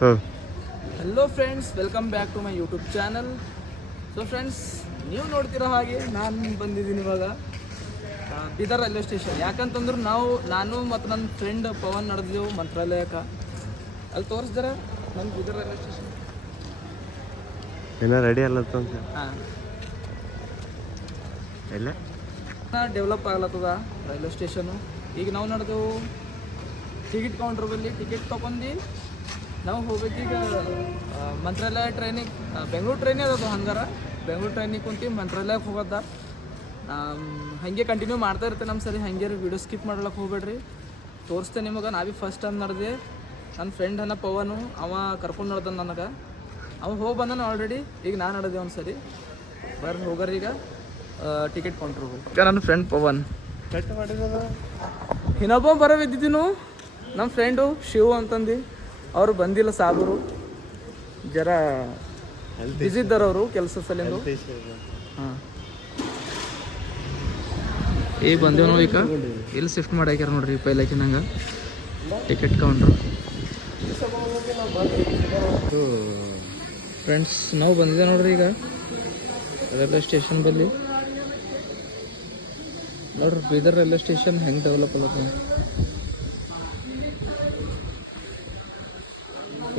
Hello friends, welcome back to my YouTube channel. So friends, ನೀವು ನೋಡ್ತಿರೋ ಹಾಗೆ ನಾನು ಬಂದಿದ್ದೀನಿ ಇವಾಗ ಬೀದರ್ ರೈಲ್ವೆ ಸ್ಟೇಷನ್. ಯಾಕಂತಂದ್ರೆ ನಾನು ಮತ್ತು ನನ್ನ ಫ್ರೆಂಡ್ ಪವನ್ ನಡೆದಿದ್ದೆವು ಮಂತ್ರಾಲಯಕ್ಕೆ. ಅಲ್ಲಿ ತೋರಿಸ್ದಾರ ನಮ್ಮ ಬೀದರ್ ರೈಲ್ವೆ ಸ್ಟೇಷನ್ ಏನೋ ರೆಡಿ ಅಲ್ಲ. ಹಾಂ, ಎಲ್ಲ ಡೆವಲಪ್ ಆಗ್ಲತ್ತದ ರೈಲ್ವೆ ಸ್ಟೇಷನು. ಈಗ ನಾವು ನಡೆದೆವು ಟಿಕೆಟ್ ಕೌಂಟ್ರ್ ಬಲ್ಲಿ ಟಿಕೆಟ್ ತೊಗೊಂಡು ನಾವು ಹೋಗ್ಬೇಕೀಗ ಮಂತ್ರಾಲಯ ಟ್ರೈನಿಗೆ. ಬೆಂಗಳೂರು ಟ್ರೈನೇ ಅದದು ಹಂಗಾರ. ಬೆಂಗಳೂರು ಟ್ರೈನಿಗೆ ಕುಂತು ಮಂತ್ರಾಲಯಕ್ಕೆ ಹೋಗೋದ. ಹಾಗೆ ಕಂಟಿನ್ಯೂ ಮಾಡ್ತಾ ಇರ್ತೇನೆ ನಮ್ಮ ಸರಿ. ಹಾಗೆ ವೀಡಿಯೋ ಸ್ಕಿಪ್ ಮಾಡ್ಲಿಕ್ಕೆ ಹೋಗ್ಬೇಡ್ರಿ, ತೋರಿಸ್ತೇನೆ ನಿಮಗೆ. ನಾವೀ ಫಸ್ಟ್ ಟೈಮ್ ನಡೆದೆ. ನನ್ನ ಫ್ರೆಂಡ್ ಅನ್ನ ಪವನು, ಅವ ಕರ್ಕೊಂಡು ನಡೆದ ನನಗೆ. ಅವ ಹೋಗಿ ಬಂದಾನ ಆಲ್ರೆಡಿ. ಈಗ ನಾನು ನಡೆದೆ ಒಂದು ಸರಿ. ಬರ್ರಿ ಹೋಗಾರ ಈಗ ಟಿಕೆಟ್ ಕೌಂಟ್ರ್ ಹೋಗಿ. ನನ್ನ ಫ್ರೆಂಡ್ ಪವನ್ ಇನ್ನೊಬ್ಬ ಬರೋವಿದ್ದಿದ್ದೀನು, ನಮ್ಮ ಫ್ರೆಂಡು ಶಿವು ಅಂತಂದು. ಅವರು ಬಂದಿಲ್ಲ, ಸಾಬರು ಜರ ಬಿಸಿ ಇದ್ದಾರೆ ಅವರು ಕೆಲಸ ಸಲಿಂದು. ಹಾಂ, ಈಗ ಬಂದೇವು ನಾವು. ಈಗ ಇಲ್ಲಿ ಶಿಫ್ಟ್ ಮಾಡಾಕ್ಯಾರ ನೋಡ್ರಿ ಪೈಲಾಕಿ ನಂಗೆ ಟಿಕೆಟ್ ಕೌಂಟ್ರು. ಫ್ರೆಂಡ್ಸ್, ನಾವು ಬಂದಿದ್ದೆ ನೋಡ್ರಿ ಈಗ ರೈಲ್ವೆ ಸ್ಟೇಷನ್ ಬಲ್ಲಿ. ನೋಡ್ರಿ ಬೀದರ್ ರೈಲ್ವೆ ಸ್ಟೇಷನ್ ಹೆಂಗೆ ಡೆವಲಪ್ ಆಗತ್ತೆ.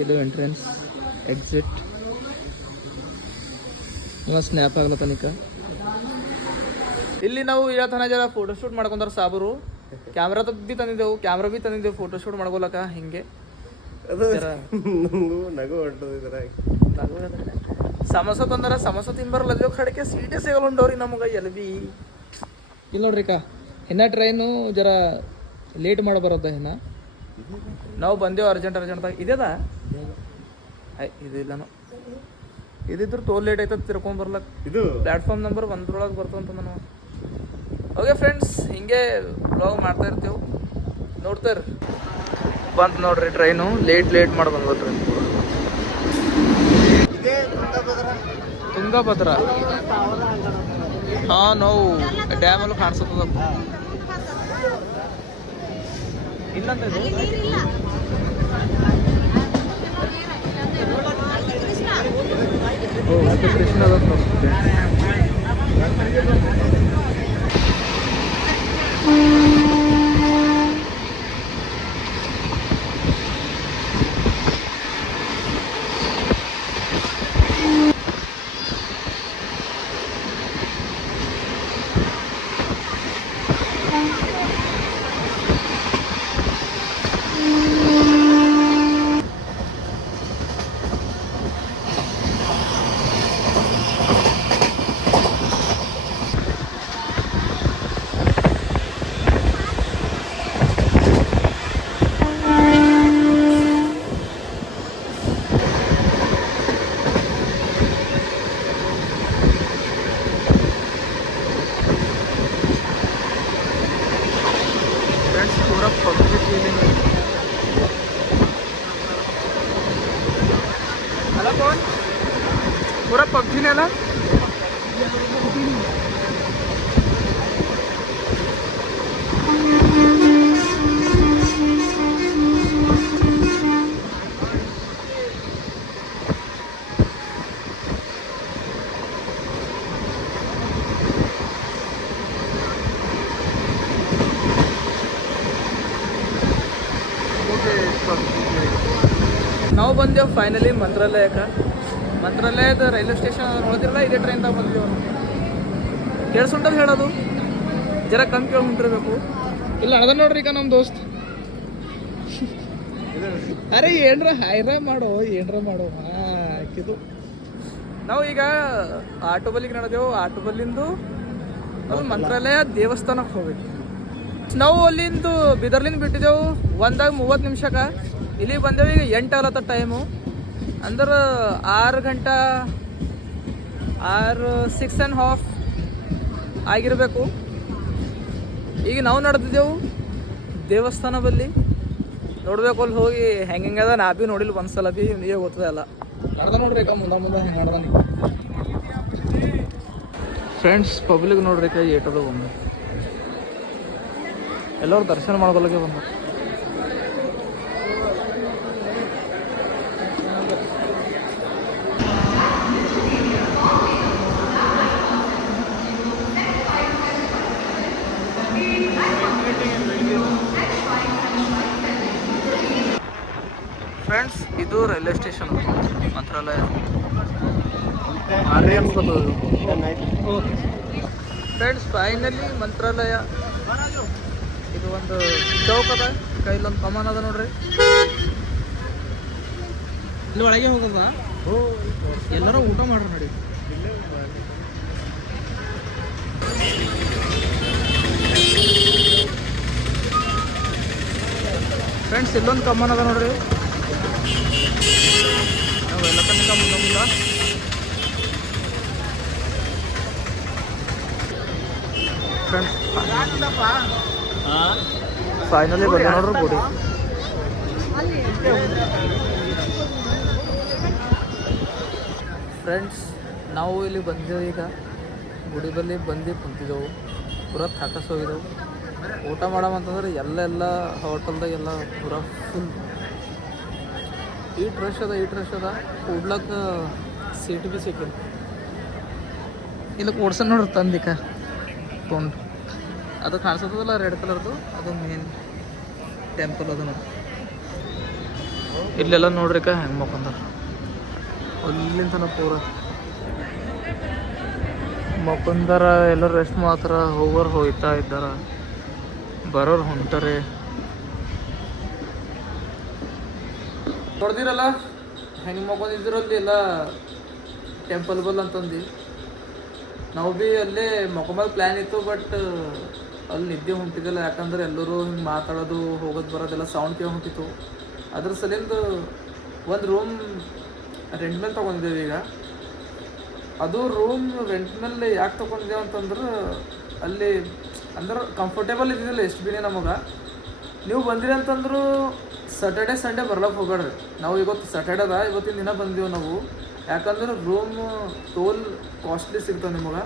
ಇದು ಎಂಟ್ರೆನ್ಸ್, ಎಕ್ಸಿಟ್. ಸ್ನ್ಯಾಪ್ ಆಗ್ಲತ್ತನಿಕ. ಇಲ್ಲಿ ನಾವು ಇವತ್ತನ ಜರ ಫೋಟೋಶೂಟ್ ಮಾಡ್ಕೊಂಡಾರ ಸಾಬರು. ಕ್ಯಾಮ್ರಾ ಬಿ ತಂದಿದ್ದೆವು ಫೋಟೋಶೂಟ್ ಮಾಡ್ಕೊಳಕ. ಹಿಂಗೆ ಸಮೋಸ ತಂದಾರ. ಸಮೋಸ ತಿನ್ಬಾರಲ್ಲ ಕಡೆಗೆ ಸೀಟೇ ಸಿಗಲ್ಲ ಉಂಡವ್ರಿ ನಮಗೆ ಎಲ್ಲಿ ಬಿ. ಇಲ್ಲ ನೋಡ್ರಿ ಇನ್ನ ಟ್ರೈನು ಜರ ಲೇಟ್ ಮಾಡಿ ಬರೋದ. ಇನ್ನ ನಾವು ಬಂದೇವು ಅರ್ಜೆಂಟ್ದಾಗ. ಇದೇದ ಇದಿಲ್ಲ, ಇದಿದ್ರು ತೋಲ್ ಲೇಟ್ ಆಯ್ತದ ತಿರ್ಕೊಂಡ್ ಬರ್ಲಕ್. ಇದು ಪ್ಲಾಟ್ಫಾರ್ಮ್ ನಂಬರ್ 1 ಬರ್ತಂತ ನಾವು. ಓಕೆ ಫ್ರೆಂಡ್ಸ್, ಹಿಂಗೆ ಬ್ಲಾಗ್ ಮಾಡ್ತಾ ಇರ್ತೇವೆ, ನೋಡ್ತಾರ. ಬಂತು ನೋಡ್ರಿ ಟ್ರೈನು. ಲೇಟ್ ಮಾಡಿ ಬಂದ್ರಿ. ತುಂಗಭದ್ರಾ. ಹಾಂ, ನಾವು ಡ್ಯಾಮಲ್ಲೂ ಕಾಣಿಸ್ತದ ಇಲ್ಲಂತ. ಕೃಷ್ಣ पूरा पबजी फीलिंग है. आला कौन पूरा पबजी नेला. ನಾವು ಬಂದೆವು ಫೈನಲಿ ಮಂತ್ರಾಲಯಕ್ಕೆ. ಮಂತ್ರಾಲಯದ ರೈಲ್ವೆ ಸ್ಟೇಷನ್ ನೋಡಿದ್ರಲ್ಲ, ಇದೇ ಟ್ರೈನ್ದಾಗ ಬಂದಿದ್ದೆವು ನಾವು. ಕೇಳಿಸುಂಟದು ಹೇಳೋದು ಜರ ಕಮ್ಮಿ ಕೇಳಿ ಹೊಂಟಿರ್ಬೇಕು. ಇಲ್ಲ ಅದ ನೋಡ್ರಿ ಈಗ ನಮ್ಮ ದೋಸ್ತ್. ಅರೆ ಏನ್ರ ಮಾಡೋ ಹಾಕಿದು. ನಾವು ಈಗ ಆಟೋ ಬಲ್ಲಿಗೆ ನಡೆದೆವು. ಆಟೋ ಬಲ್ಲಿಂದು ನಾವು ಮಂತ್ರಾಲಯ ದೇವಸ್ಥಾನಕ್ಕೆ ಹೋಗ್ಬೇಕು. ನಾವು ಅಲ್ಲಿಂದು ಬೀದರ್ಲಿಂದ ಬಿಟ್ಟಿದ್ದೆವು 1:30 ನಿಮಿಷಕ್ಕೆ. ಇಲ್ಲಿಗೆ ಬಂದೇವು ಈಗ 8 ಆಗಲತ್ತ ಟೈಮು. ಅಂದ್ರೆ 6 ಗಂಟೆ 6.5 ಆಗಿರಬೇಕು. ಈಗ ನಾವು ನಡೆದಿದ್ದೆವು ದೇವಸ್ಥಾನ ಬಲ್ಲಿ. ನೋಡ್ಬೇಕು ಅಲ್ಲಿ ಹೋಗಿ ಹೆಂಗದ. ನಾ ಭೀ ನೋಡಿಲ್ಲ ಒಂದ್ಸಲ ಭೀ, ನೀವೇ ಗೊತ್ತದ ಎಲ್ಲ. ನಡ್ದ ನೋಡ್ರಿ ಮುಂದೆ ಹೆಂಗೆ ನಡ್ದ ನೀವು ಫ್ರೆಂಡ್ಸ್. ಪಬ್ಲಿಕ್ ನೋಡ್ರಿ ಏಟದ ಒಮ್ಮೆ ಎಲ್ಲರೂ ದರ್ಶನ ಮಾಡ್ಕೊಳಕ್ಕೆ ಬಂದ. ಫ್ರೆಂಡ್ಸ್ ಇದು ರೈಲ್ವೆ ಸ್ಟೇಷನ್ ಮಂತ್ರಾಲಯ. ಫ್ರೆಂಡ್ಸ್ ಫೈನಲಿ ಮಂತ್ರಾಲಯ. ಇದು ಒಂದು ಚೌಕ್ ಅದ, ಕೈಲೊಂದು ಕಮಾನ್ ಅದ ನೋಡ್ರಿ. ಇಲ್ಲಿ ಒಳಗೆ ಹೋಗದ, ಎಲ್ಲರೂ ಊಟ ಮಾಡ್ರಿ ನೋಡಿ. ಫ್ರೆಂಡ್ಸ್ ಇಲ್ಲೊಂದು ಕಮಾನ್ ಅದ ನೋಡ್ರಿ. ನಾವೆಲ್ಲ ತನಕ ಮುಂದಿಲ್ಲ. ಫ್ರೆಂಡ್ಸ್ ಫೈನಲಿ ಬಂದ ನೋಡ್ರಿ ಗುಡಿ. ಫ್ರೆಂಡ್ಸ್ ನಾವು ಇಲ್ಲಿ ಬಂದೆವು, ಈಗ ಗುಡಿ ಬಲ್ಲಿ ಬಂದು ಕುಂತಿದ್ದೆವು. ಪೂರ ಥಾಕಸ್ ಹೋಗಿದ್ದೆವು. ಊಟ ಮಾಡಮಂತಂದ್ರೆ ಎಲ್ಲ ಹೋಟೆಲ್ದಾಗ ಎಲ್ಲ ಪೂರ ಫುಲ್. ಈಟ್ ರಶ್ ಅದ ಕೂಡ್ಲಕ್ಕ ಸೀಟ್ ಭೀ ಸಿಕ್ಕಿಲ್ಲ. ಇಲ್ಲ ಓಡ್ಸ ನೋಡ್ರಿ ತಂದಿಕ ತೊಂಡು ಅದು ಕಾಣಿಸ್ತದಲ್ಲ ರೆಡ್ ಕಲರ್ದು, ಅದು ಮೇನ್ ಟೆಂಪಲ್ ಅದು ನೋಡಿ. ಇಲ್ಲೆಲ್ಲ ನೋಡ್ರಿಕ ಹೆಂಗೆ ಮಕ್ಕೊಂದಾರ ಅಲ್ಲಿಂದ ಪೂರ ಮಕ್ಕೊಂದಾರ. ಎಲ್ಲರೂ ರೆಸ್ಟ್ ಮಾಡ್ತಾರ, ಹೋಗೋರು ಹೋಯ್ತಾ ಇದ್ದಾರ, ಬರೋರು ಹೊಂಟಾರೆ. ನೋಡ್ದಿರಲ್ಲ ಹೆಂಗೆ ಮಕ್ಕೊಂಡಿದ್ರಲ್ಲಿ ಎಲ್ಲ ಟೆಂಪಲ್ ಬಲ್ ಅಂತಂದು. ನಾವು ಭೀ ಅಲ್ಲೇ ಮಕ್ಕೊಂಬಲ್ ಪ್ಲ್ಯಾನ್ ಇತ್ತು, ಬಟ್ ಅಲ್ಲಿ ನಿದ್ದೆ ಹೊಂಟಿದ್ದಿಲ್ಲ. ಯಾಕಂದ್ರೆ ಎಲ್ಲರೂ ಹಿಂಗೆ ಮಾತಾಡೋದು ಹೋಗೋದು ಬರೋದೆಲ್ಲ ಸೌಂಡ್ ಕೇಳಿ ಹೊಂಟಿತ್ತು. ಅದ್ರ ಸಲಿಂದ ಒಂದು ರೂಮ್ ರೆಂಟ್ ಮೇಲೆ ತೊಗೊಂಡಿದ್ದೇವೆ. ಈಗ ಅದು ರೂಮ್ ರೆಂಟ್ ಮೇಲೆ ಯಾಕೆ ತೊಗೊಂಡಿದ್ದೇವೆ ಅಂತಂದ್ರೆ ಅಲ್ಲಿ ಅಂದ್ರೆ ಕಂಫರ್ಟೇಬಲ್ ಇದ್ದಿದ್ದಿಲ್ಲ ಎಷ್ಟು ಭೀನೇ ನಮಗೆ. ನೀವು ಬಂದಿರಿ ಅಂತಂದ್ರು ಸ್ಯಾಟರ್ಡೆ ಸಂಡೇ ಬರ್ಲಕ್ಕೆ ಹೋಗ್ಬೇಡ್ರಿ. ನಾವು ಇವತ್ತು ಸ್ಯಾಟರ್ಡೆ ಅದ, ಇವತ್ತಿನ ದಿನ ಬಂದೀವಿ ನಾವು. ಯಾಕಂದ್ರೆ ರೂಮ್ ತೋಲ್ ಕಾಸ್ಟ್ಲಿ ಸಿಗ್ತವೆ ನಿಮಗೆ.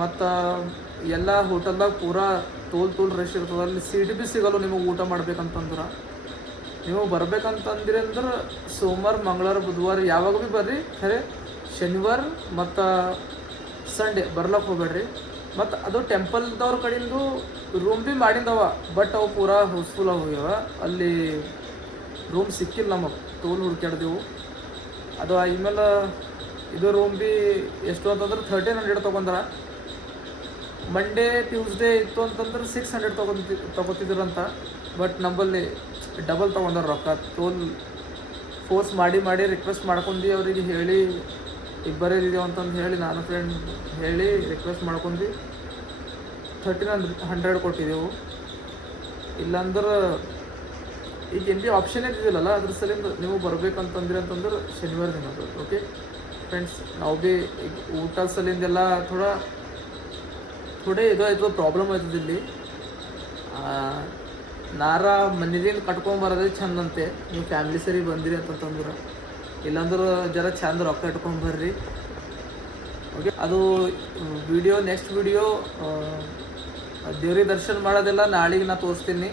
ಮತ್ತು ಎಲ್ಲ ಹೋಟೆಲ್ದಾಗ ಪೂರಾ ತೋಲ್ ರಶ್ ಇರ್ತದೆ. ಅಲ್ಲಿ ಸೀಟ್ ಭೀ ಸಿಗಲ್ಲ ನಿಮಗೆ ಊಟ ಮಾಡ್ಬೇಕಂತಂದ್ರೆ. ನೀವು ಬರ್ಬೇಕಂತಂದಿರಿ ಅಂದ್ರೆ ಸೋಮವಾರ, ಮಂಗಳವಾರ, ಬುಧವಾರ ಯಾವಾಗ ಭೀ ಬರ್ರಿ. ಖರೆ ಶನಿವಾರ ಮತ್ತು ಸಂಡೇ ಬರ್ಲಕ್ಕೆ ಹೋಗ್ಬೇಡ್ರಿ. ಮತ್ತು ಅದು ಟೆಂಪಲ್ದವ್ರ ಕಡೆಯಿಂದ ರೂಮ್ ಭೀ ಮಾಡಿದವ, ಬಟ್ ಅವು ಪೂರಾ ಹೌಸ್ಫುಲ್ ಹೋಗ್ಯಾವ. ಅಲ್ಲಿ ರೂಮ್ ಸಿಕ್ಕಿಲ್ಲ ನಮಗೆ, ತೋಲ್ ಹುಡ್ಕ್ಯಾಡ್ದೆವು. ಅದು ಆಮೇಲೆ ಇದು ರೂಮ್ ಭೀ ಎಷ್ಟು ಅಂತಂದ್ರೆ 1300 ತೊಗೊಂಡ್ರ. ಮಂಡೇ ಟ್ಯೂಸ್ಡೇ ಇತ್ತು ಅಂತಂದ್ರೆ 600 ತೊಗೋತಿದ್ರಂತ. ಬಟ್ ನಮ್ಮಲ್ಲಿ ಡಬಲ್ ತೊಗೊಂಡಾರ ರೊಕ್ಕ. ತೋಲ್ ಫೋರ್ಸ್ ಮಾಡಿ ರಿಕ್ವೆಸ್ಟ್ ಮಾಡ್ಕೊಂಡು ಅವರಿಗೆ ಹೇಳಿ ಇಬ್ಬರೇ ಇದೆಯೋ ಅಂತಂದು ಹೇಳಿ, ನಾನು ಫ್ರೆಂಡ್ ಹೇಳಿ ರಿಕ್ವೆಸ್ಟ್ ಮಾಡ್ಕೊಂಡು 1300 ಕೊಟ್ಟಿದ್ದೆವು. ಇಲ್ಲಾಂದ್ರೆ ಈಗ ಏನು ಭೀ ಆಪ್ಷನ್ ಇದ್ದಿದ್ದಿಲ್ಲಲ್ಲ, ಅದ್ರ ಸಲಿಂದ ನೀವು ಬರ್ಬೇಕಂತಂದ್ರಿ ಅಂತಂದ್ರೆ ಶನಿವಾರ ದಿನ. ಓಕೆ ಫ್ರೆಂಡ್ಸ್, ನಾವು ಭೀ ಈಗ ಊಟ ಸಲಿಂದೆಲ್ಲ ಥೋಡೆ ಇದು ಪ್ರಾಬ್ಲಮ್ ಆಯ್ತದ ಇಲ್ಲಿ. ನಾರ ಮನೇಲಿಂದ ಕಟ್ಕೊಂಬರೋದೇ ಚಂದಂತೆ ನೀವು ಫ್ಯಾಮಿಲಿ ಸರಿ ಬಂದಿರಿ ಅಂತಂತಂದ್ರೆ. ಇಲ್ಲಾಂದ್ರೆ ಜರ ಚಂದ ರೊಕ್ಕ ಇಟ್ಕೊಂಬರ್ರಿ. ಓಕೆ, ಅದು ನೆಕ್ಸ್ಟ್ ವಿಡಿಯೋ ದೇವ್ರಿಗೆ ದರ್ಶನ ಮಾಡೋದೆಲ್ಲ ನಾಳೆಗೆ ನಾನು ತೋರಿಸ್ತೀನಿ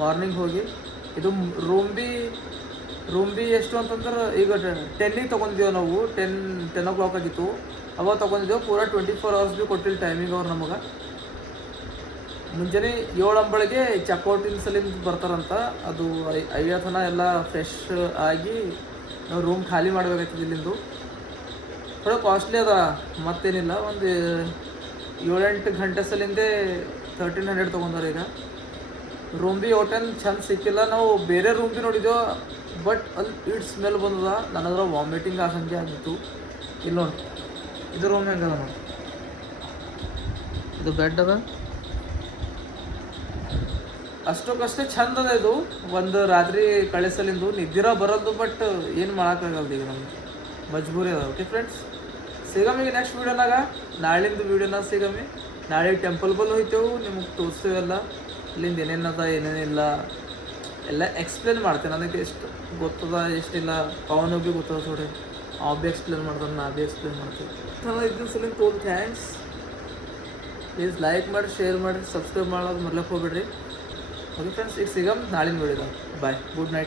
ಮಾರ್ನಿಂಗ್ ಹೋಗಿ. ಇದು ರೂಮ್ ಬಿ ಎಷ್ಟು ಅಂತಂದ್ರೆ ಈಗ 10ಗೆ ತೊಗೊಂಡಿದ್ದೇವೆ ನಾವು. 10 o'clock ಆಗಿತ್ತು ಅವಾಗ ತೊಗೊಂಡಿದ್ದೇವೆ. ಪೂರಾ 24 hours ಭೀ ಕೊಟ್ಟಿಲ್ಲ ಟೈಮಿಂಗ್ ಅವ್ರು ನಮಗೆ. ಮುಂಜಾನೆ 7 ಚೆಕ್ಔಟಿನ ಸಲಿಂದ ಬರ್ತಾರಂತ. ಅದು 5 ತನ ಎಲ್ಲ ಫ್ರೆಶ್ ಆಗಿ ನಾವು ರೂಮ್ ಖಾಲಿ ಮಾಡಬೇಕಾಗ್ತದೆ ಇಲ್ಲಿಂದು. ಥೋಡೆ ಕಾಸ್ಟ್ಲಿ ಅದ, ಮತ್ತೇನಿಲ್ಲ. ಒಂದು 7-8 ಗಂಟೆ ಸಲಿಂದೇ 1300 ತೊಗೊಂಡಾರೆ. ಈಗ ರೂಮ್ ಭೀ ಹೋಟೆಲ್ ಚಂದ ಸಿಕ್ಕಿಲ್ಲ. ನಾವು ಬೇರೆ ರೂಮ್ ಭೀ ನೋಡಿದ್ದೆವು, ಬಟ್ ಅಲ್ಲಿ ಇಟ್ ಸ್ಮೆಲ್ ಬಂದದ. ನನಗರ ವಾಮಿಟಿಂಗ್ ಆಗಂಗೆ ಆಗಿತ್ತು. ಇಲ್ಲಿ ನೋಡಿ, ಇದು ರೂಮ್ ಹೆಂಗದ ನೋಡಿ. ಇದು ಬೆಡ್ ಅದ, ಅಷ್ಟಕ್ಕಷ್ಟೇ ಚಂದ ಅದ. ಇದು ಒಂದು ರಾತ್ರಿ ಕಳಿಸಲಿಂದು ನಿದ್ದಿರ ಬರೋದು, ಬಟ್ ಏನು ಮಾಡೋಕ್ಕಾಗಲ್ದು. ಈಗ ನಮ್ಗೆ ಮಜ್ಬೂರಿ ಅದ. ಓಕೆ ಫ್ರೆಂಡ್ಸ್, ಸಿಗಮ್ಮಿಗೆ ನೆಕ್ಸ್ಟ್ ವೀಡಿಯೋನಾಗ. ನಾಳಿಂದು ವೀಡಿಯೋನಾಗ ಸಿಗಮ್ಮಿ. ನಾಳೆ ಟೆಂಪಲ್ ಬಲ್ ಹೋಯ್ತೇವೆ, ನಿಮಗೆ ತೋರಿಸ್ತೇವೆಲ್ಲ. ಇಲ್ಲಿಂದ ಏನೇನದ ಏನೇನಿಲ್ಲ ಎಲ್ಲ ಎಕ್ಸ್ಪ್ಲೇನ್ ಮಾಡ್ತೇನೆ. ಅದಕ್ಕೆ ಎಷ್ಟು ಗೊತ್ತದ ಎಷ್ಟಿಲ್ಲ ಅವನು ಭೀ ಗೊತ್ತದ. ಥೋಡೆ ಅವ್ ಭೀ ಎಕ್ಸ್ಪ್ಲೇನ್ ಮಾಡ್ತಾನೆ, ನಾ ಭೀ ಎಕ್ಸ್ಪ್ಲೇನ್ ಮಾಡ್ತೀನಿ. ಇದನ್ನ ಸಲಿಂದ ತೋಲ್ ಥ್ಯಾಂಕ್ಸ್. ಪ್ಲೀಸ್ ಲೈಕ್ ಮಾಡಿ, ಶೇರ್ ಮಾಡಿ, ಸಬ್ಸ್ಕ್ರೈಬ್ ಮಾಡೋದು ಮರ್ಲಕ್ಕೆ ಹೋಗ್ಬೇಡ್ರಿ. ಓಕೆ ಫ್ರೆಂಡ್ಸ್, ಈಗ ಸಿಗಮ್ ನಾಳಿನ ವಿಡಿಯೋದಾಗ. ಬಾಯ್, ಗುಡ್ ನೈಟ್.